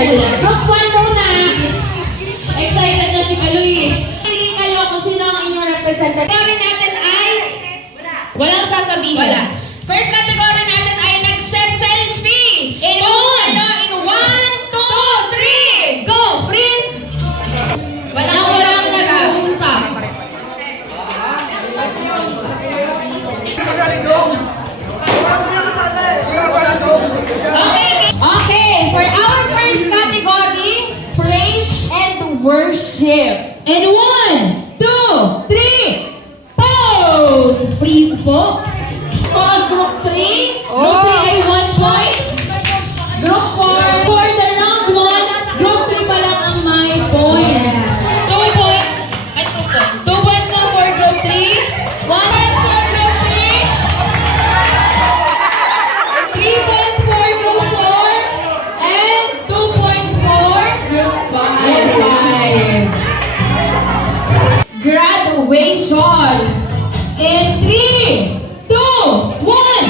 Group 1 muna. Excited na si Kaloy. Pili kayo kung sino ang inyong representative. Category natin ay... Walang sasabihin. Wala. First category natin ay nagse-selfie. In 1, 2, 3. Go, freeze! Walang nag-uusap. Okay, for our first category, praise and worship. And 1, 2, 3, pose! Freeze po. For group 3, group 3 ay 1 point. Group 4, for the round 1, group 3 pa lang ang may points. 2 points. Ay, 2 points. 2 points na for group 3. 1 points for group 3. 3 points for group 4. And 2 points for group 5. Graduation. In 3, 2, 1.